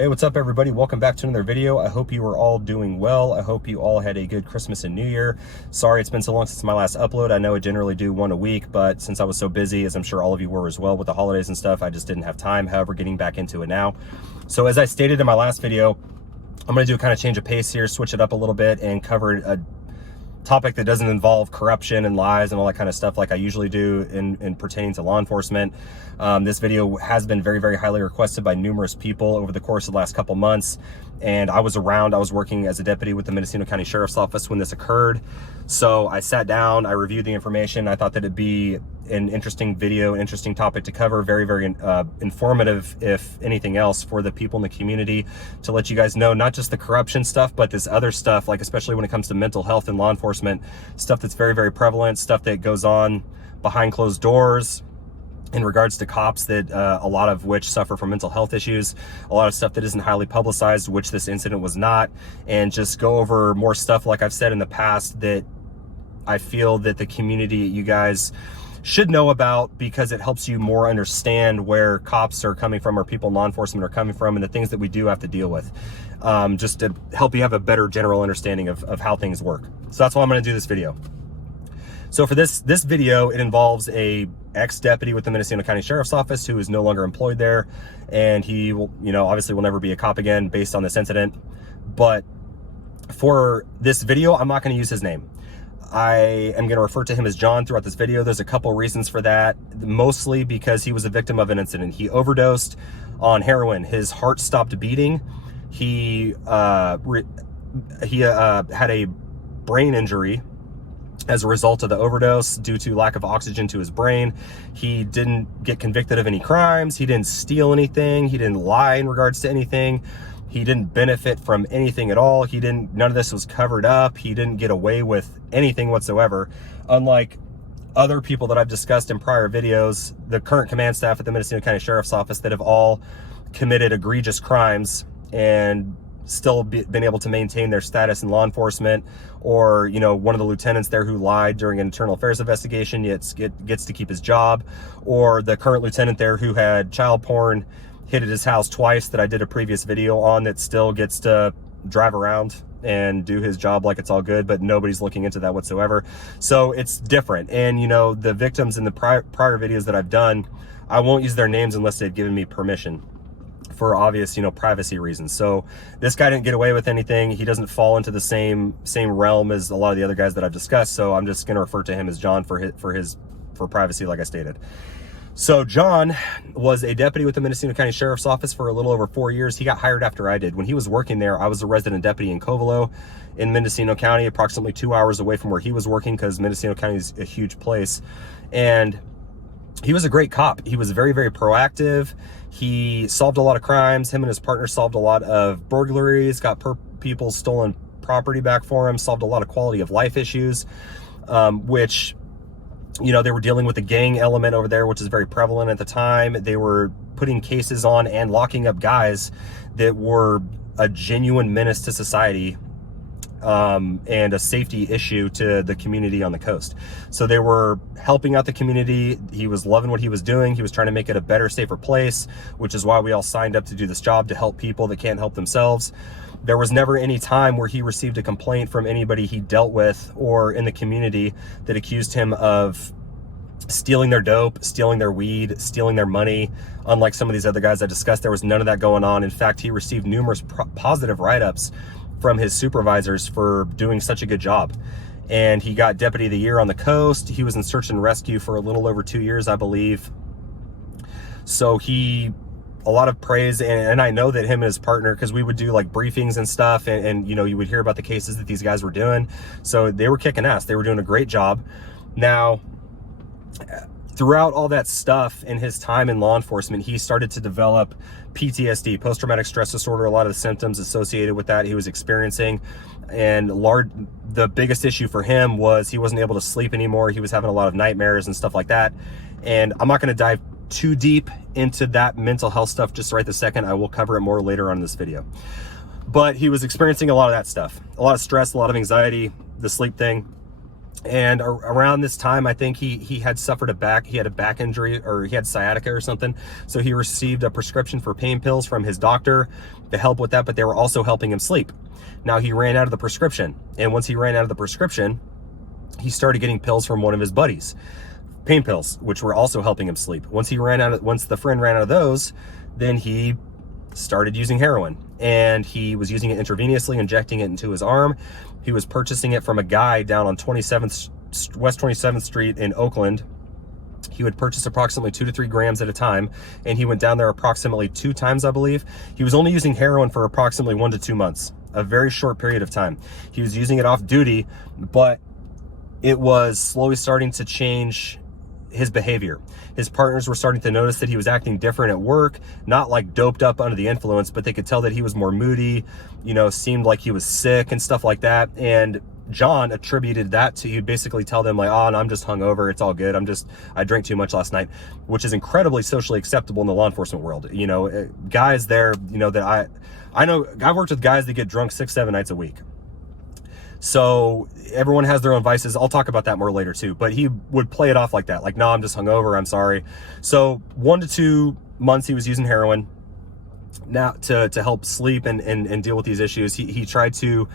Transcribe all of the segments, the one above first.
Hey, what's up everybody? Welcome back to another video. I hope you are all doing well. I hope you all had a good Christmas and New Year. Sorry it's been so long since my last upload. I know I generally do one a week, but since I was so busy, as I'm sure all of you were as well with the holidays and stuff, I just didn't have time. However, getting back into it now. So as I stated in my last video, I'm going to do a kind of change of pace here, switch it up a little bit and cover a topic that doesn't involve corruption and lies and all that kind of stuff like I usually do in pertaining to law enforcement. This video has been very, very highly requested by numerous people over the course of the last couple months. And I was working as a deputy with the Mendocino County Sheriff's Office when this occurred. So I sat down, I reviewed the information. I thought that it'd be an interesting video, an interesting topic to cover, very, very informative, if anything else, for the people in the community, to let you guys know not just the corruption stuff, but this other stuff, like especially when it comes to mental health and law enforcement, stuff that's very, very prevalent, stuff that goes on behind closed doors in regards to cops, that a lot of which suffer from mental health issues, a lot of stuff that isn't highly publicized, which this incident was not, and just go over more stuff like I've said in the past that I feel that the community, you guys, should know about, because it helps you more understand where cops are coming from, or people in law enforcement are coming from, and the things that we do have to deal with, just to help you have a better general understanding of how things work. So that's why I'm going to do this video. So for this video, it involves a ex-deputy with the Mendocino County Sheriff's Office who is no longer employed there, and he will, obviously will never be a cop again based on this incident. But for this video, I'm not going to use his name. I am going to refer to him as John throughout this video. There's a couple reasons for that, mostly because he was a victim of an incident. He overdosed on heroin. His heart stopped beating. He had a brain injury as a result of the overdose due to lack of oxygen to his brain. He didn't get convicted of any crimes. He didn't steal anything. He didn't lie in regards to anything. He didn't benefit from anything at all. None of this was covered up. He didn't get away with anything whatsoever. Unlike other people that I've discussed in prior videos, the current command staff at the Mendocino County Sheriff's Office that have all committed egregious crimes and still been able to maintain their status in law enforcement, or one of the lieutenants there who lied during an internal affairs investigation yet gets to keep his job, or the current lieutenant there who had child porn hit at his house twice that I did a previous video on, that still gets to drive around and do his job like it's all good, but nobody's looking into that whatsoever. So it's different. And the victims in the prior videos that I've done, I won't use their names unless they've given me permission, for obvious privacy reasons. So this guy didn't get away with anything. He doesn't fall into the same realm as a lot of the other guys that I've discussed. So I'm just going to refer to him as John for privacy, like I stated. So John was a deputy with the Mendocino County Sheriff's Office for a little over 4 years. He got hired after I did. When he was working there, I was a resident deputy in Covelo in Mendocino County, approximately 2 hours away from where he was working, because Mendocino County is a huge place. And he was a great cop. He was very, very proactive. He solved a lot of crimes. Him and his partner solved a lot of burglaries, got people's stolen property back for him, solved a lot of quality of life issues, which, they were dealing with the gang element over there, which is very prevalent at the time. They were putting cases on and locking up guys that were a genuine menace to society, and a safety issue to the community on the coast. So they were helping out the community. He was loving what he was doing. He was trying to make it a better, safer place, which is why we all signed up to do this job, to help people that can't help themselves. There was never any time where he received a complaint from anybody he dealt with or in the community that accused him of stealing their dope, stealing their weed, stealing their money. Unlike some of these other guys I discussed, there was none of that going on. In fact, he received numerous positive write-ups from his supervisors for doing such a good job. And he got Deputy of the Year on the coast. He was in search and rescue for a little over 2 years, I believe. So a lot of praise. And I know that him and his partner, because we would do like briefings and stuff, and you would hear about the cases that these guys were doing. So they were kicking ass. They were doing a great job. Now, throughout all that stuff in his time in law enforcement, he started to develop PTSD, post-traumatic stress disorder, a lot of the symptoms associated with that he was experiencing. And the biggest issue for him was he wasn't able to sleep anymore. He was having a lot of nightmares and stuff like that. And I'm not going to dive too deep into that mental health stuff just right this second. I will cover it more later on in this video. But he was experiencing a lot of that stuff, a lot of stress, a lot of anxiety, the sleep thing. And around this time, I think he had suffered he had a back injury, or he had sciatica or something. So he received a prescription for pain pills from his doctor to help with that, but they were also helping him sleep. Now he ran out of the prescription. And once he ran out of the prescription, he started getting pills from one of his buddies, pain pills, which were also helping him sleep. Once the friend ran out of those, then he started using heroin, and he was using it intravenously, injecting it into his arm. He was purchasing it from a guy down on West 27th Street in Oakland. He would purchase approximately 2 to 3 grams at a time, and he went down there approximately 2 times, I believe. He was only using heroin for approximately 1 to 2 months, a very short period of time. He was using it off duty, but it was slowly starting to change his behavior. His partners were starting to notice that he was acting different at work, not like doped up under the influence, but they could tell that he was more moody, seemed like he was sick and stuff like that. And John attributed that to, he'd basically tell them like, oh, no, I'm just hungover, it's all good, I drank too much last night, which is incredibly socially acceptable in the law enforcement world. Guys there, that I know, I've worked with guys that get drunk 6-7 nights a week. So everyone has their own vices. I'll talk about that more later too, but he would play it off like that. Like, no, I'm just hungover, I'm sorry. So 1 to 2 months he was using heroin now to help sleep and deal with these issues. He tried to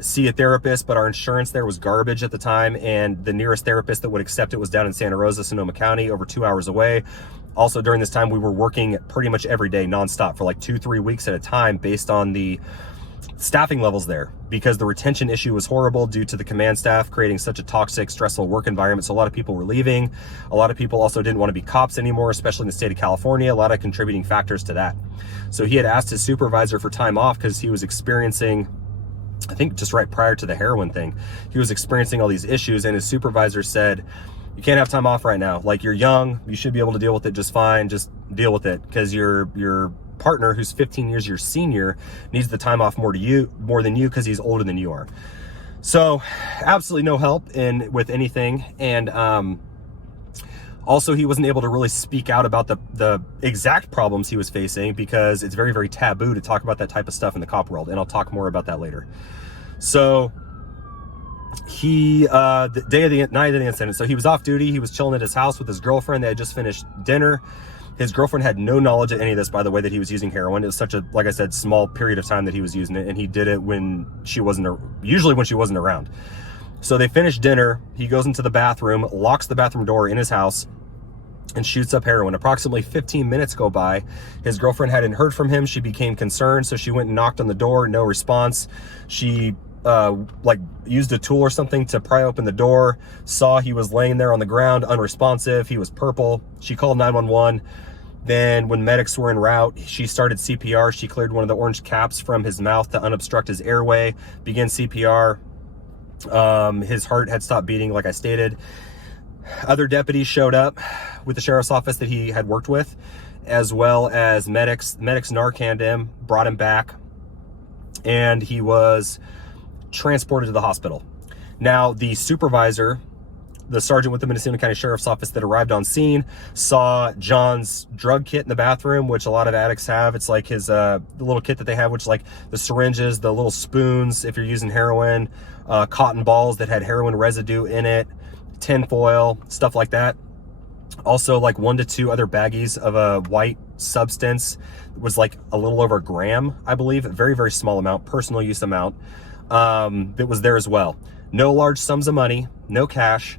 see a therapist, but our insurance there was garbage at the time. And the nearest therapist that would accept it was down in Santa Rosa, Sonoma County, over 2 hours away. Also during this time, we were working pretty much every day nonstop for like 2-3 weeks at a time based on the staffing levels there, because the retention issue was horrible due to the command staff creating such a toxic, stressful work environment. So a lot of people were leaving. A lot of people also didn't want to be cops anymore, especially in the state of California. A lot of contributing factors to that. So he had asked his supervisor for time off because he was experiencing, I think just right prior to the heroin thing, he was experiencing all these issues, and his supervisor said, you can't have time off right now. Like, you're young, you should be able to deal with it just fine. Just deal with it, because your partner, who's 15 years your senior, needs the time off more than you, because he's older than you are. So absolutely no help with anything. And also, he wasn't able to really speak out about the exact problems he was facing, because it's very, very taboo to talk about that type of stuff in the cop world, and I'll talk more about that later. So he the night of the incident, so he was off duty. He was chilling at his house with his girlfriend. They had just finished dinner. His girlfriend had no knowledge of any of this, by the way, that he was using heroin. It was such a, like I said, small period of time that he was using it, and he did it usually when she wasn't around. So they finished dinner. He goes into the bathroom, locks the bathroom door in his house, and shoots up heroin. Approximately 15 minutes go by. His girlfriend hadn't heard from him. She became concerned, so she went and knocked on the door. No response. She used a tool or something to pry open the door, saw he was laying there on the ground, unresponsive. He was purple. She called 911. Then when medics were en route, she started CPR. She cleared one of the orange caps from his mouth to unobstruct his airway, began CPR. His heart had stopped beating, like I stated. Other deputies showed up with the sheriff's office that he had worked with, as well as medics. Medics Narcaned him, brought him back, and he was transported to the hospital. Now, the supervisor, the sergeant with the Mendocino County Sheriff's Office that arrived on scene, saw John's drug kit in the bathroom, which a lot of addicts have. It's like his the little kit that they have, which is like the syringes, the little spoons if you're using heroin, cotton balls that had heroin residue in it, tin foil, stuff like that. Also, like 1 to 2 other baggies of a white substance. It was like a little over a gram, I believe. A very, very small amount, personal use amount, that was there as well. No large sums of money, no cash,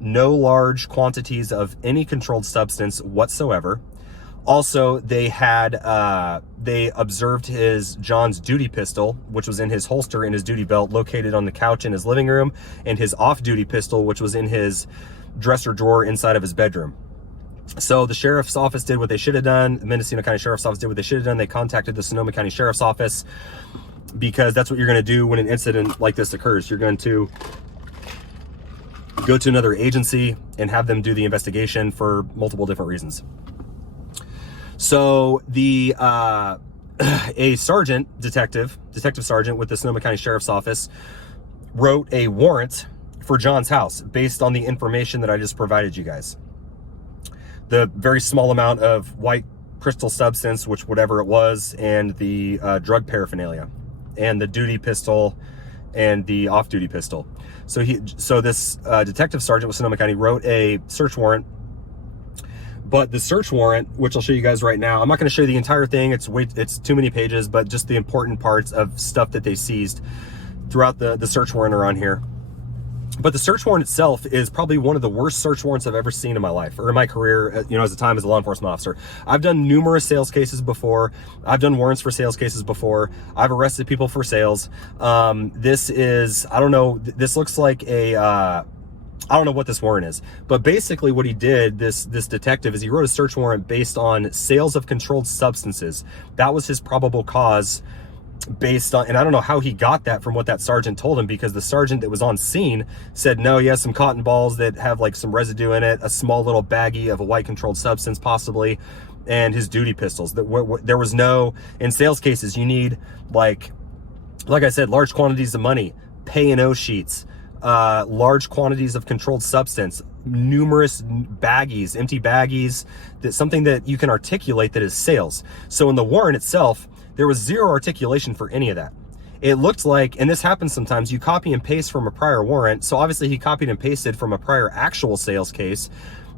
no large quantities of any controlled substance whatsoever. Also, they observed John's duty pistol, which was in his holster in his duty belt, located on the couch in his living room, and his off-duty pistol, which was in his dresser drawer inside of his bedroom. So the sheriff's office did what they should have done. The Mendocino County Sheriff's Office did what they should have done. They contacted the Sonoma County Sheriff's Office, because that's what you're going to do when an incident like this occurs. You're going to go to another agency and have them do the investigation for multiple different reasons. So the a detective sergeant with the Sonoma County Sheriff's Office wrote a warrant for John's house based on the information that I just provided you guys. The very small amount of white crystal substance, which whatever it was, and the drug paraphernalia, and the duty pistol, and the off-duty pistol. So this detective sergeant with Sonoma County wrote a search warrant. But the search warrant, which I'll show you guys right now, I'm not going to show you the entire thing. It's too many pages, but just the important parts of stuff that they seized throughout the search warrant are on here. But the search warrant itself is probably one of the worst search warrants I've ever seen in my life, or in my career, you know, as a law enforcement officer. I've done numerous sales cases before. I've done warrants for sales cases before. I've arrested people for sales. This is, I don't know, this looks like a, I don't know what this warrant is, but basically what he did, this detective, is he wrote a search warrant based on sales of controlled substances. That was his probable cause based on, and I don't know how he got that from what that sergeant told him, because the sergeant that was on scene said, no, he has some cotton balls that have like some residue in it, a small little baggie of a white controlled substance possibly, and his duty pistols. There was no, in sales cases, you need like I said, large quantities of money, pay-and-o sheets, large quantities of controlled substance, numerous baggies, empty baggies, that's something that you can articulate that is sales. So in the warrant itself, there was zero articulation for any of that. It looked like, and this happens sometimes, you copy and paste from a prior warrant. So obviously he copied and pasted from a prior actual sales case.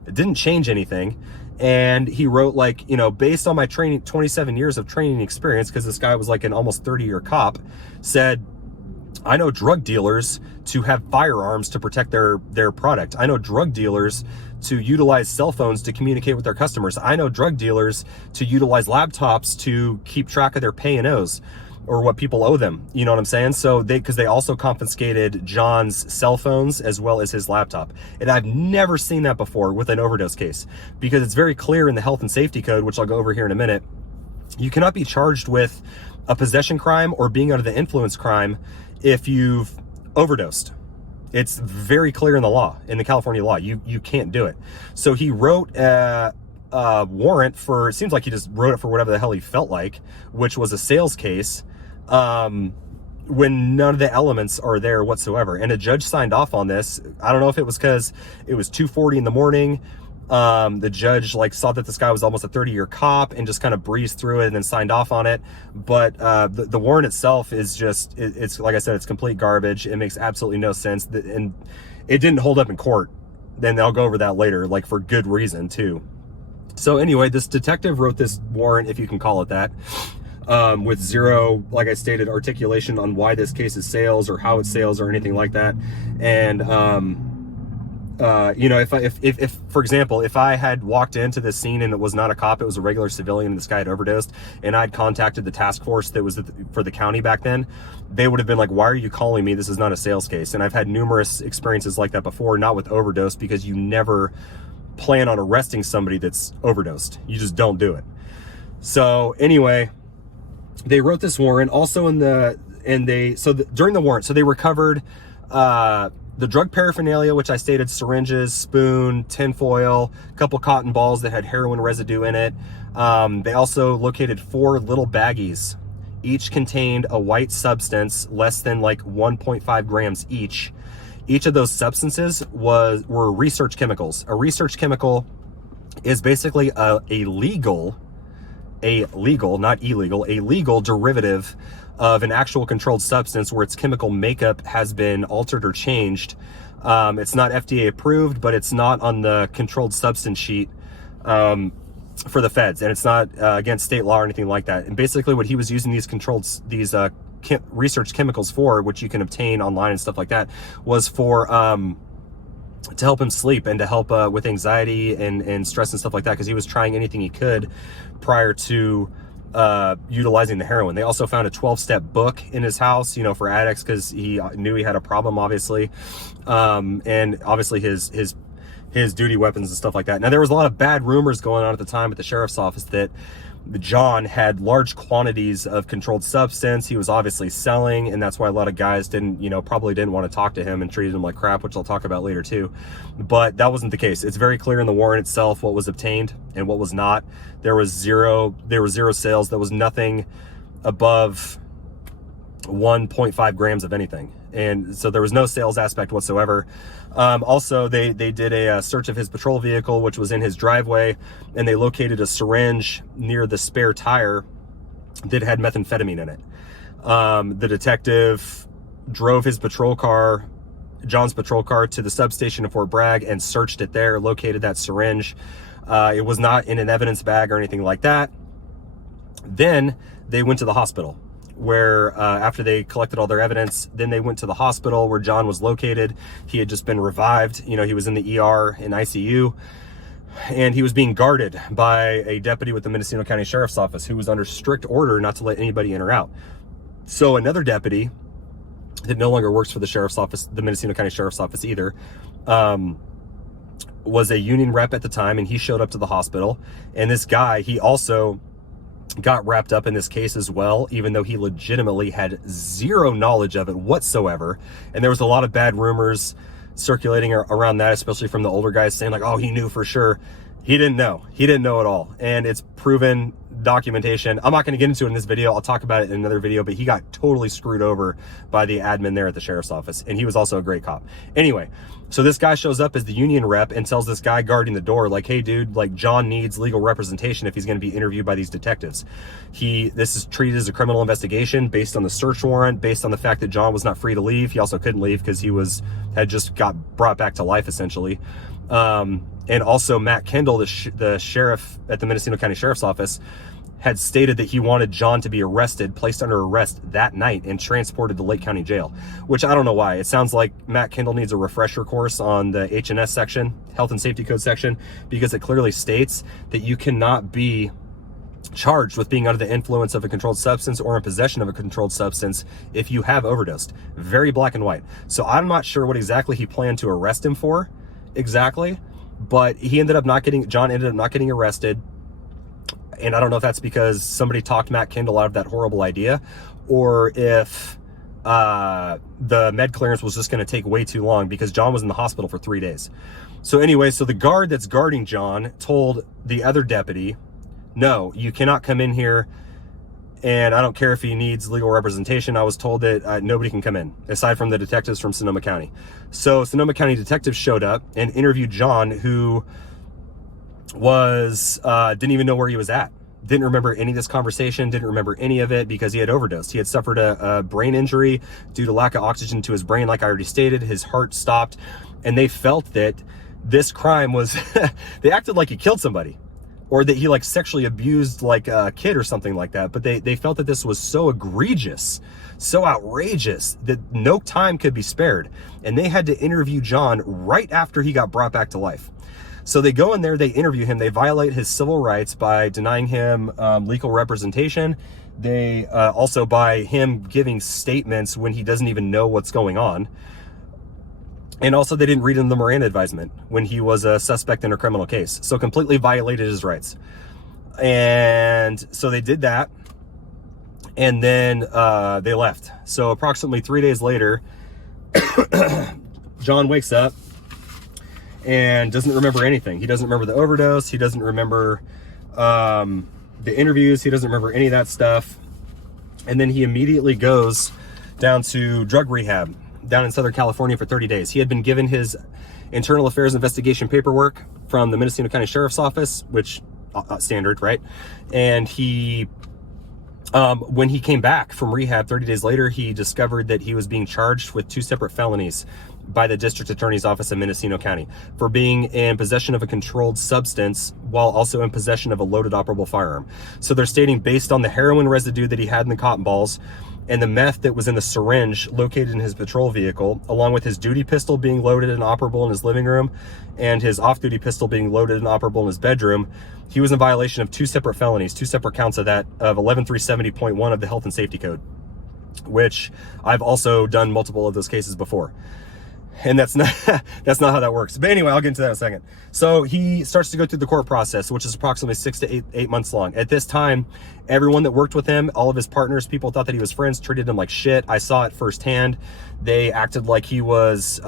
It didn't change anything. And he wrote like, you know, based on my training, 27 years of training experience, because this guy was like an almost 30-year cop, said, I know drug dealers to have firearms to protect their product. I know drug dealers to utilize cell phones to communicate with their customers. I know drug dealers to utilize laptops to keep track of their pay-and-os, or what people owe them. You know what I'm saying? So because they also confiscated John's cell phones as well as his laptop. And I've never seen that before with an overdose case, because it's very clear in the health and safety code, which I'll go over here in a minute. You cannot be charged with a possession crime or being under the influence crime if you've overdosed. It's very clear in the law, in the California law. You can't do it. So he wrote a warrant for, it seems like he just wrote it for whatever the hell he felt like, which was a sales case, when none of the elements are there whatsoever. And a judge signed off on this. I don't know if it was because it was 2:40 in the morning. The judge like saw that this guy was almost a 30-year cop and just kind of breezed through it and then signed off on it. But the warrant itself is just, it's like I said, it's complete garbage. It makes absolutely no sense, and it didn't hold up in court. Then I'll go over that later, like for good reason too. So anyway, this detective wrote this warrant, if you can call it that, with zero, like I stated, articulation on why this case is sales or how it's sales or anything like that. And you know, if for example, if I had walked into this scene and it was not a cop, it was a regular civilian, and this guy had overdosed, and I'd contacted the task force that was for the county back then, they would have been like, why are you calling me? This is not a sales case. And I've had numerous experiences like that before, not with overdose, because you never plan on arresting somebody that's overdosed. You just don't do it. So anyway, they wrote this warrant also during the warrant, so they recovered, the drug paraphernalia, which I stated, syringes, spoon, tinfoil, a couple cotton balls that had heroin residue in it. They also located 4 little baggies. Each contained a white substance less than like 1.5 grams each. Each of those substances were research chemicals. A research chemical is basically a legal, not illegal, a legal derivative of an actual controlled substance where its chemical makeup has been altered or changed. It's not FDA approved, but it's not on the controlled substance sheet for the feds, and it's not against state law or anything like that. And basically what he was using these research chemicals for, which you can obtain online and stuff like that, was for to help him sleep and to help with anxiety and stress and stuff like that, because he was trying anything he could prior to utilizing the heroin. They also found a 12-step book in his house, you know, for addicts, because he knew he had a problem, obviously, and obviously his duty weapons and stuff like that. Now, there was a lot of bad rumors going on at the time at the sheriff's office that John had large quantities of controlled substance. He was obviously selling, and that's why a lot of guys probably didn't want to talk to him and treated him like crap, which I'll talk about later too. But that wasn't the case. It's very clear in the warrant itself what was obtained and what was not. There were zero sales. There was nothing above 1.5 grams of anything. And so there was no sales aspect whatsoever. Also, they did a search of his patrol vehicle, which was in his driveway, and they located a syringe near the spare tire that had methamphetamine in it. The detective drove his patrol car, John's patrol car, to the substation of Fort Bragg and searched it there, located that syringe. It was not in an evidence bag or anything like that. Then they went to the hospital where after they collected all their evidence, then they went to the hospital where John was located. He had just been revived. You know, he was in the ER in ICU, and he was being guarded by a deputy with the Mendocino County Sheriff's Office who was under strict order not to let anybody in or out. So another deputy that no longer works for the Sheriff's Office, the Mendocino County Sheriff's Office either, was a union rep at the time, and he showed up to the hospital. And this guy, he also got wrapped up in this case as well, even though he legitimately had zero knowledge of it whatsoever. And there was a lot of bad rumors circulating around that, especially from the older guys saying like, oh, he knew for sure. He didn't know. He didn't know at all. And it's proven documentation. I'm not going to get into it in this video. I'll talk about it in another video, but he got totally screwed over by the admin there at the sheriff's office. And he was also a great cop. Anyway, so this guy shows up as the union rep and tells this guy guarding the door, like, hey dude, like John needs legal representation if he's going to be interviewed by these detectives. This is treated as a criminal investigation based on the search warrant, based on the fact that John was not free to leave. He also couldn't leave because he had just got brought back to life essentially. And also Matt Kendall, the sheriff at the Mendocino County Sheriff's Office, had stated that he wanted John to be arrested, placed under arrest that night, and transported to Lake County Jail, which I don't know why. It sounds like Matt Kendall needs a refresher course on the H&S section, Health and Safety Code section, because it clearly states that you cannot be charged with being under the influence of a controlled substance or in possession of a controlled substance if you have overdosed. Very black and white. So I'm not sure what exactly he planned to arrest him for exactly, but John ended up not getting arrested. And I don't know if that's because somebody talked Matt Kendall out of that horrible idea, or if the med clearance was just going to take way too long because John was in the hospital for 3 days. So anyway, so the guard that's guarding John told the other deputy, no, you cannot come in here, and I don't care if he needs legal representation. I was told that nobody can come in aside from the detectives from Sonoma County. So Sonoma County detectives showed up and interviewed John, who didn't even know where he was at, didn't remember any of this conversation, didn't remember any of it because he had overdosed. He had suffered a brain injury due to lack of oxygen to his brain. Like I already stated, his heart stopped, and they felt that this crime was they acted like he killed somebody, or that he like sexually abused like a kid or something like that. But they felt that this was so egregious, so outrageous, that no time could be spared, and they had to interview John right after he got brought back to life. So they go in there, they interview him, they violate his civil rights by denying him legal representation. They also by him giving statements when he doesn't even know what's going on. And also they didn't read him the Miranda advisement when he was a suspect in a criminal case. So completely violated his rights. And so they did that. And then they left. So approximately 3 days later, John wakes up and doesn't remember anything. He doesn't remember the overdose. He doesn't remember the interviews. He doesn't remember any of that stuff. And then he immediately goes down to drug rehab down in Southern California for 30 days. He had been given his internal affairs investigation paperwork from the Mendocino County Sheriff's Office, which standard, right? And he, when he came back from rehab 30 days later, he discovered that he was being charged with 2 separate felonies by the district attorney's office in Mendocino County for being in possession of a controlled substance while also in possession of a loaded operable firearm. So they're stating, based on the heroin residue that he had in the cotton balls and the meth that was in the syringe located in his patrol vehicle, along with his duty pistol being loaded and operable in his living room and his off-duty pistol being loaded and operable in his bedroom, he was in violation of 2 separate felonies, 2 separate counts of that, of 11370.1 of the Health and Safety Code, which I've also done multiple of those cases before. And that's not how that works. But anyway, I'll get into that in a second. So he starts to go through the court process, which is approximately 6 to 8 months long. At this time, everyone that worked with him, all of his partners, people thought that he was friends, treated him like shit. I saw it firsthand. They acted like he was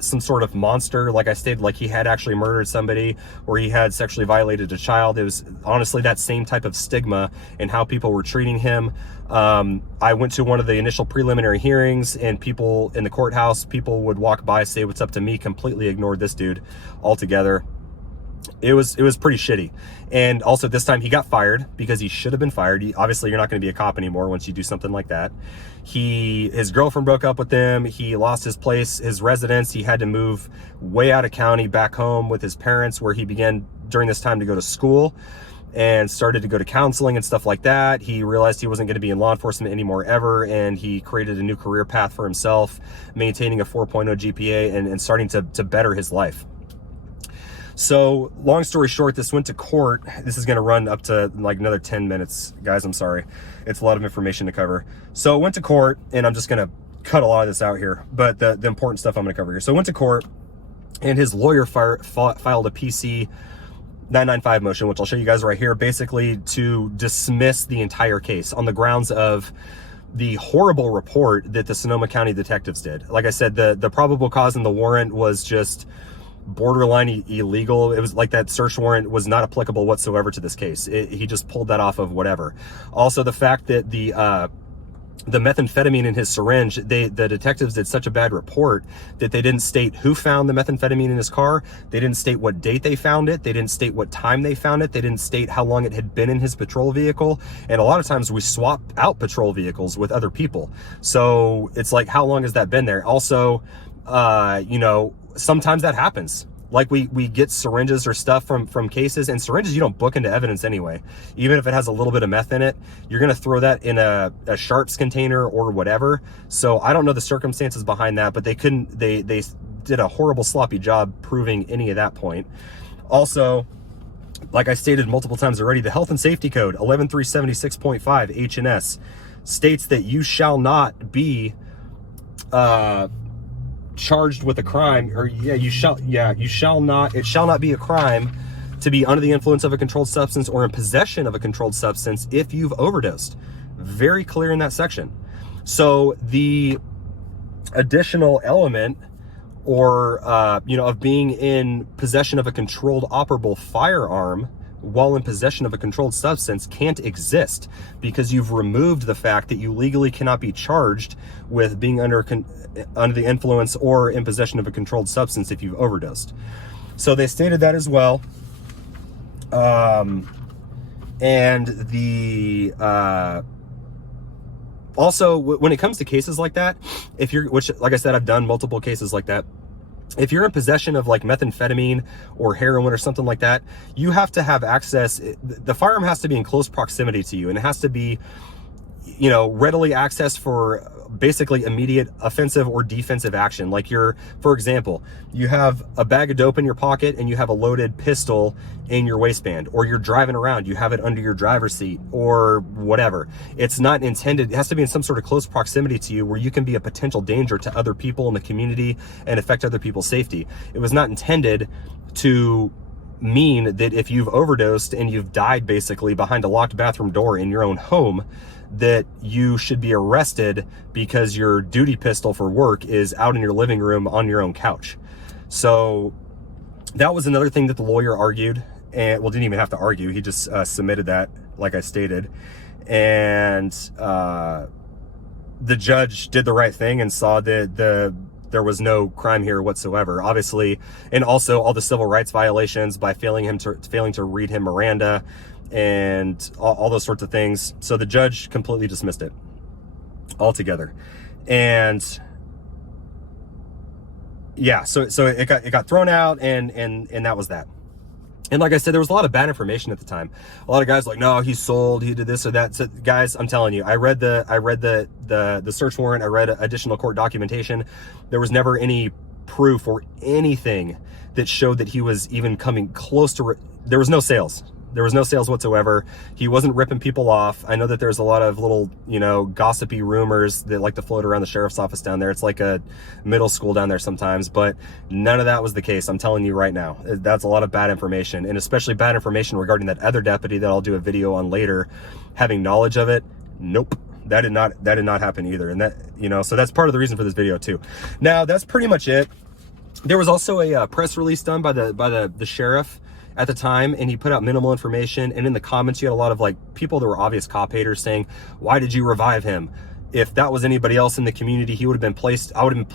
some sort of monster. Like I stated, like he had actually murdered somebody or he had sexually violated a child. It was honestly that same type of stigma in how people were treating him. I went to one of the initial preliminary hearings, and people in the courthouse, people would walk by, say what's up to me, completely ignored this dude altogether. it was pretty shitty. And also this time he got fired because he should have been fired. Obviously you're not going to be a cop anymore once you do something like that. His girlfriend broke up with him. He lost his place, his residence. He had to move way out of county back home with his parents, where he began during this time to go to school and started to go to counseling and stuff like that. He realized he wasn't going to be in law enforcement anymore ever, and he created a new career path for himself, maintaining a 4.0 GPA and starting to better his life. So long story short, this went to court. This is going to run up to like another 10 minutes, guys. I'm sorry. It's a lot of information to cover. So it went to court, and I'm just going to cut a lot of this out here, but the important stuff I'm going to cover here. So it went to court, and his lawyer filed a PC995 motion, which I'll show you guys right here, basically to dismiss the entire case on the grounds of the horrible report that the Sonoma County detectives did. Like I said, the probable cause in the warrant was just borderline illegal. It was like that search warrant was not applicable whatsoever to this case. He just pulled that off of whatever. Also, the fact that the methamphetamine in his syringe, the detectives did such a bad report that they didn't state who found the methamphetamine in his car. They didn't state what date they found it. They didn't state what time they found it. They didn't state how long it had been in his patrol vehicle. And a lot of times we swap out patrol vehicles with other people. So it's like, how long has that been there? Also, you know, sometimes that happens. Like we get syringes or stuff from cases, and syringes you don't book into evidence anyway. Even if it has a little bit of meth in it, you're going to throw that in a sharps container or whatever. So I don't know the circumstances behind that, but they did a horrible sloppy job proving any of that point. Also, like I stated multiple times already, the Health and Safety Code 11376.5 H&S states that you shall not be charged with a crime, or it shall not be a crime to be under the influence of a controlled substance or in possession of a controlled substance if you've overdosed. Very clear in that section. So the additional element, or of being in possession of a controlled operable firearm while in possession of a controlled substance can't exist, because you've removed the fact that you legally cannot be charged with being under the influence or in possession of a controlled substance if you've overdosed. So they stated that as well. And the also, when it comes to cases like that, which like I said, I've done multiple cases like that. If you're in possession of like methamphetamine or heroin or something like that, you have to have access. The firearm has to be in close proximity to you, and it has to be, readily accessed for basically immediate offensive or defensive action. Like for example, you have a bag of dope in your pocket and you have a loaded pistol in your waistband, or you're driving around, you have it under your driver's seat or whatever. It's not intended, it has to be in some sort of close proximity to you where you can be a potential danger to other people in the community and affect other people's safety. It was not intended to mean that if you've overdosed and you've died basically behind a locked bathroom door in your own home, that you should be arrested because your duty pistol for work is out in your living room on your own couch. So that was another thing that the lawyer argued, and didn't even have to argue. He just submitted that, like I stated. And the judge did the right thing and saw that there was no crime here whatsoever, obviously. And also all the civil rights violations by failing to read him Miranda and all those sorts of things. So the judge completely dismissed it altogether. And yeah, so it got thrown out, and that was that. And like I said, there was a lot of bad information at the time. A lot of guys like, no, he sold, he did this or that. So guys, I'm telling you, I read the search warrant, I read additional court documentation. There was never any proof or anything that showed that he was even coming close to, there was no sales. There was no sales whatsoever. He wasn't ripping people off. I know that there's a lot of little, gossipy rumors that like to float around the sheriff's office down there. It's like a middle school down there sometimes, but none of that was the case. I'm telling you right now, that's a lot of bad information, and especially bad information regarding that other deputy that I'll do a video on later, having knowledge of it. Nope. That did not happen either. And that, so that's part of the reason for this video too. Now that's pretty much it. There was also a press release done by the sheriff at the time, and he put out minimal information. And in the comments, you had a lot of like people that were obvious cop haters saying, why did you revive him? if that was anybody else in the community, he would have been placed,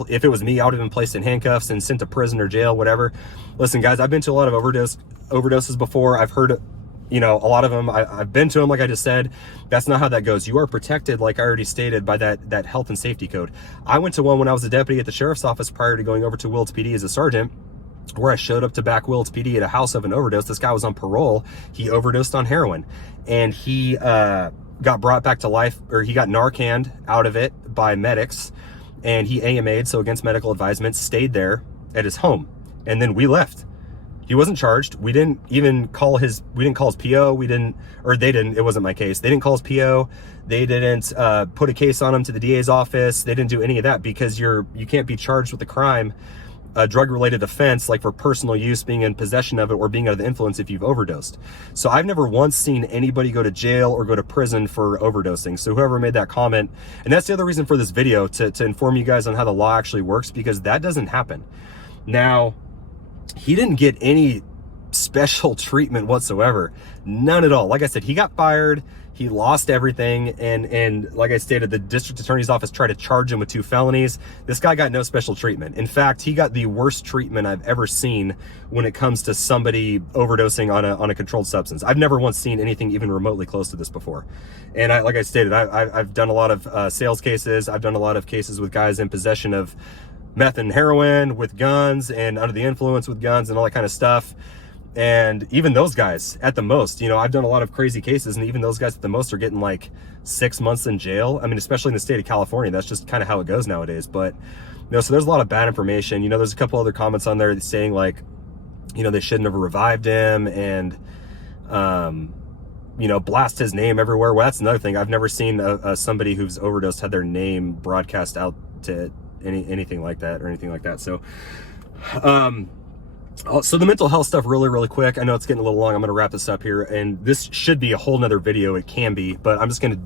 if it was me, I would have been placed in handcuffs and sent to prison or jail, whatever. Listen, guys, I've been to a lot of overdoses before. I've heard, you know, a lot of them. I've been to them, like I just said. That's not how that goes. You are protected, like I already stated, by that health and safety code. I went to one when I was a deputy at the sheriff's office prior to going over to Willetts PD as a sergeant, where I showed up to back Willetts PD at a house of an overdose. This guy was on parole. He overdosed on heroin, and he got brought back to life, or he got Narcaned out of it by medics, and he AMA'd, so against medical advisement, stayed there at his home, and then we left. He wasn't charged. We didn't even call his, PO. They didn't, it wasn't my case. They didn't call his PO. They didn't put a case on him to the DA's office. They didn't do any of that, because you can't be charged with a crime, a drug-related offense, like for personal use, being in possession of it, or being under the influence if you've overdosed. So I've never once seen anybody go to jail or go to prison for overdosing. So whoever made that comment, and that's the other reason for this video, to inform you guys on how the law actually works, because that doesn't happen. Now, he didn't get any special treatment whatsoever. None at all. Like I said, he got fired. He lost everything, and like I stated, the district attorney's office tried to charge him with 2 felonies. This guy got no special treatment. In fact, he got the worst treatment I've ever seen when it comes to somebody overdosing on a controlled substance. I've never once seen anything even remotely close to this before. And like I stated, I've done a lot of sales cases. I've done a lot of cases with guys in possession of meth and heroin, with guns, and under the influence with guns and all that kind of stuff. And even those guys, at the most, you know, I've done a lot of crazy cases, and even those guys at the most are getting like 6 months in jail. I mean, especially in the state of California, that's just kind of how it goes nowadays. But, you know, so there's a lot of bad information. You know, there's a couple other comments on there saying, like, you know, they shouldn't have revived him, and, you know, blast his name everywhere. Well, that's another thing. I've never seen somebody who's overdosed had their name broadcast out to anything like that, or anything like that. So, so the mental health stuff, really quick. I know it's getting a little long. I'm going to wrap this up here, and this should be a whole nother video. It can be, but I'm just going to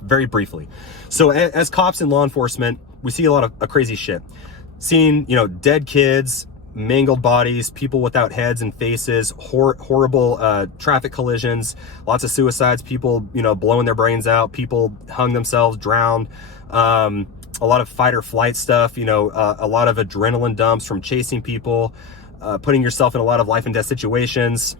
very briefly. So as cops and law enforcement, we see a lot of crazy shit. Seeing, you know, dead kids, mangled bodies, people without heads and faces, horrible traffic collisions, lots of suicides, people, you know, blowing their brains out, people hung themselves, drowned, a lot of fight or flight stuff, you know, a lot of adrenaline dumps from chasing people, putting yourself in a lot of life and death situations.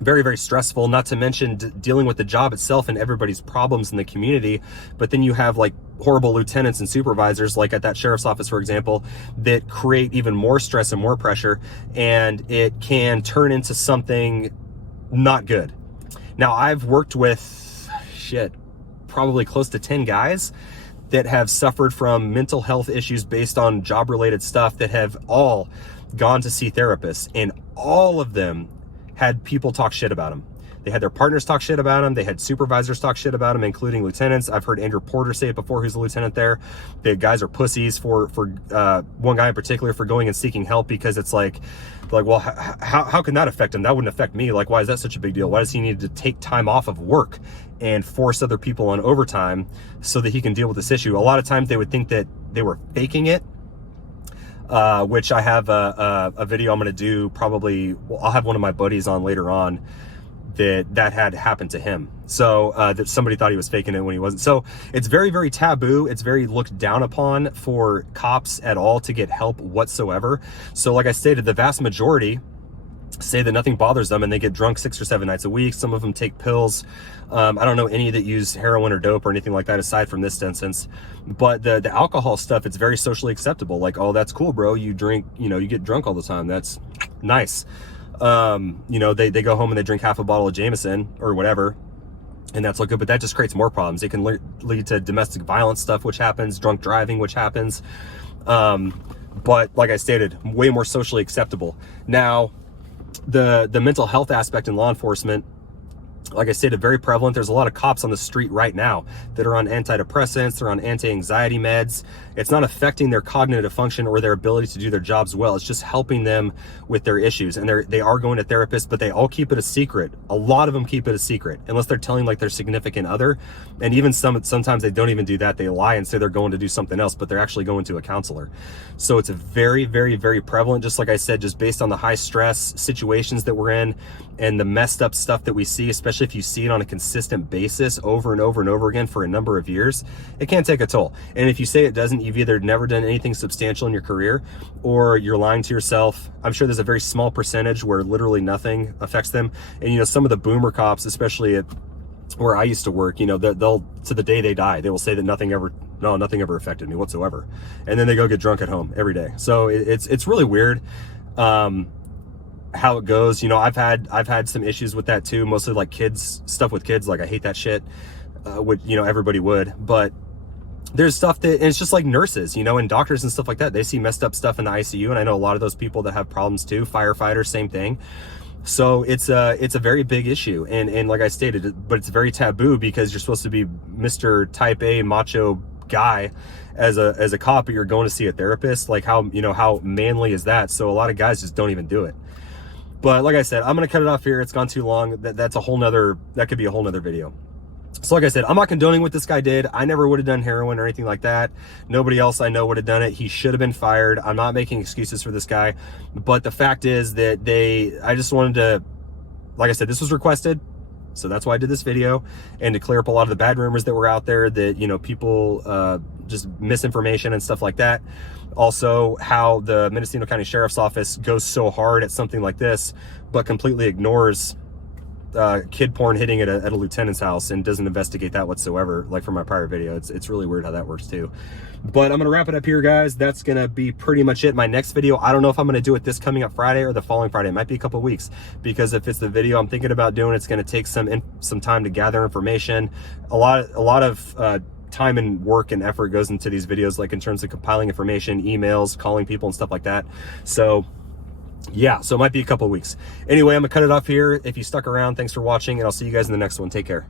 Very stressful, not to mention dealing with the job itself and everybody's problems in the community. But then you have like horrible lieutenants and supervisors, like at that sheriff's office, for example, that create even more stress and more pressure, and it can turn into something not good. Now, I've worked with probably close to 10 guys that have suffered from mental health issues based on job related stuff, that have all gone to see therapists, and all of them had people talk shit about them. They had their partners talk shit about them. They had supervisors talk shit about them, including lieutenants. I've heard Andrew Porter say it before, who's a lieutenant there. The guys are pussies for one guy in particular for going and seeking help, because it's like, well, how can that affect him? That wouldn't affect me. Like, why is that such a big deal? Why does he need to take time off of work and force other people on overtime so that he can deal with this issue? A lot of times they would think that they were faking it, which I have a video I'm going to do probably. Well, I'll have one of my buddies on later on that had happened to him. So that somebody thought he was faking it when he wasn't. So it's very taboo. It's very looked down upon for cops at all to get help whatsoever. So like I stated, the vast majority say that nothing bothers them, and they get drunk 6 or 7 nights a week. Some of them take pills. I don't know any that use heroin or dope or anything like that aside from this instance. But the alcohol stuff, it's very socially acceptable. Like, oh, that's cool, bro. You drink, you know, you get drunk all the time. That's nice. You know, they go home and they drink half a bottle of Jameson or whatever, and that's all good. But that just creates more problems. It can lead to domestic violence stuff, which happens, drunk driving, which happens. But like I stated, way more socially acceptable. Now, the mental health aspect in law enforcement, like I stated, very prevalent. There's a lot of cops on the street right now that are on antidepressants, they're on anti-anxiety meds. It's not affecting their cognitive function or their ability to do their jobs well. It's just helping them with their issues. And they are going to therapists, but they all keep it a secret. A lot of them keep it a secret, unless they're telling like their significant other. And even sometimes they don't even do that. They lie and say they're going to do something else, but they're actually going to a counselor. So it's a very prevalent, just like I said, just based on the high stress situations that we're in. and the messed up stuff that we see, especially if you see it on a consistent basis over and over and over again for a number of years, it can take a toll. And if you say it doesn't, you've either never done anything substantial in your career, or you're lying to yourself. I'm sure there's a very small percentage where literally nothing affects them. And you know, some of the boomer cops, especially at where I used to work, you know, they'll to the day they die, they will say that nothing ever affected me whatsoever, and then they go get drunk at home every day. So it's really weird how it goes. You know, I've had some issues with that too, mostly like stuff with kids. Like, I hate that shit, which, you know, everybody would. But there's stuff that, and it's just like nurses, you know, and doctors and stuff like that, they see messed up stuff in the ICU, and I know a lot of those people that have problems too. Firefighters, same thing. So it's a very big issue, and like I stated, but it's very taboo, because you're supposed to be Mr. Type A macho guy as a cop, but you're going to see a therapist. Like, how, you know, how manly is that? So a lot of guys just don't even do it. But like I said, I'm gonna cut it off here. It's gone too long. That could be a whole nother video. So like I said, I'm not condoning what this guy did. I never would have done heroin or anything like that. Nobody else I know would have done it. He should have been fired. I'm not making excuses for this guy, but the fact is that I just wanted to, like I said, this was requested, so that's why I did this video, and to clear up a lot of the bad rumors that were out there, that, you know, people just misinformation and stuff like that. Also, how the Mendocino County Sheriff's Office goes so hard at something like this, but completely ignores kid porn hitting at a lieutenant's house and doesn't investigate that whatsoever, like from my prior video. It's really weird how that works too. But I'm gonna wrap it up here, guys. That's gonna be pretty much it. My next video, I don't know if I'm gonna do it this coming up Friday or the following Friday. It might be a couple weeks, because if it's the video I'm thinking about doing, it's gonna take some time to gather information. A lot of time and work and effort goes into these videos, like in terms of compiling information, emails, calling people and stuff like that. So yeah, so it might be a couple weeks. Anyway, I'm gonna cut it off here. If you stuck around, thanks for watching, and I'll see you guys in the next one. Take care.